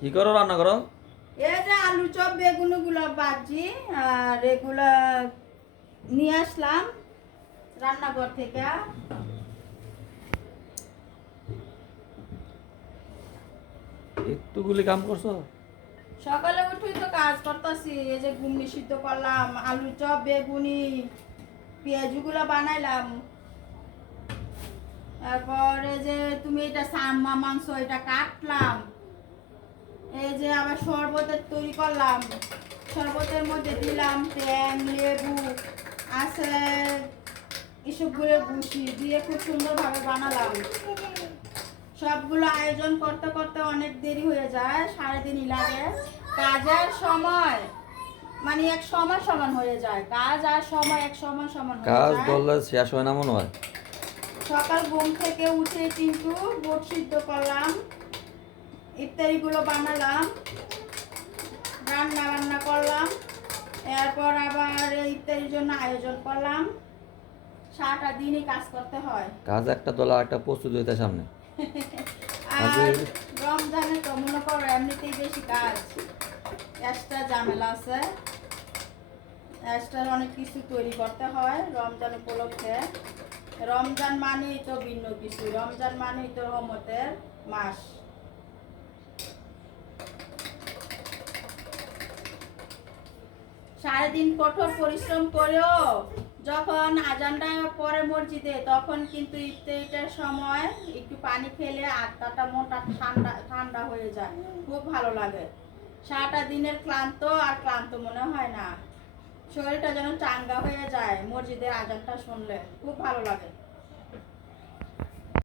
কি করো, রান্না করো? এই যে আলু চপ বেগুন গুলো ভাজি আর এগুলা নিয়ে আসলাম রান্নাঘর থেকে। এতগুলি কাম করছো? সকালে উঠেই তো কাজ করতেছি। এই যে ঘুগনি সিদ্ধ করলাম, আলু চপ বেগুনি পেঁয়াজগুলো বানাইলাম। তারপরে যে তুমি এটা সাম্মা মাংস এটা কাটলাম। এই যে আবার শরবতের তৈরি করলাম, শরবতের মধ্যে দিলাম ট্যাং লেবু আছে এসবগুলো ভুষি দিয়ে খুব সুন্দরভাবে বানালাম। সবগুলো আয়োজন করতে করতে অনেক দেরি হয়ে যায়, 3:30 লাগে। কাজের সময় মানে এক সময় সমান হয়ে যায়, কাজ আর সময় এক সময় সমান হয়ে কাজ যায়। বললে শেষ হয় না মনে হয়। সকাল ঘুম থেকে উঠে কিন্তু বুট সিদ্ধ করলাম, ইফতারিগুলো বানালাম, রান্না বান্না করলাম। এরপর আবার ইফতারির জন্য আয়োজন করলাম। সারাটা দিনই কাজ করতে হয়। কাজ একটা দলা একটা প্রস্তুতি হইতে সামনে। আর রমজানে তো মনে করো এমনিতেই বেশি কাজ, এক্সট্রা ঝামেলা আছে, এক্সট্রা অনেক কিছু তৈরি করতে হয় রমজান উপলক্ষে। রমজান মানেই তো ভিন্ন কিছু, রমজান মানেই তো রহমতের মাস। সারাদিন কঠোর পরিশ্রম করেও যখন আজানটা পরে মসজিদে, তখন কিন্তু ইফতারিটার সময় একটু পানি খেলে আত্মাটা মনটা ঠান্ডা ঠান্ডা হয়ে যায়, খুব ভালো লাগে। সারাটা দিনের ক্লান্ত আর ক্লান্ত মনে হয় না, শরীরটা যেন চাঙ্গা হয়ে যায় মসজিদের আজানটা শুনলে, খুব ভালো লাগে।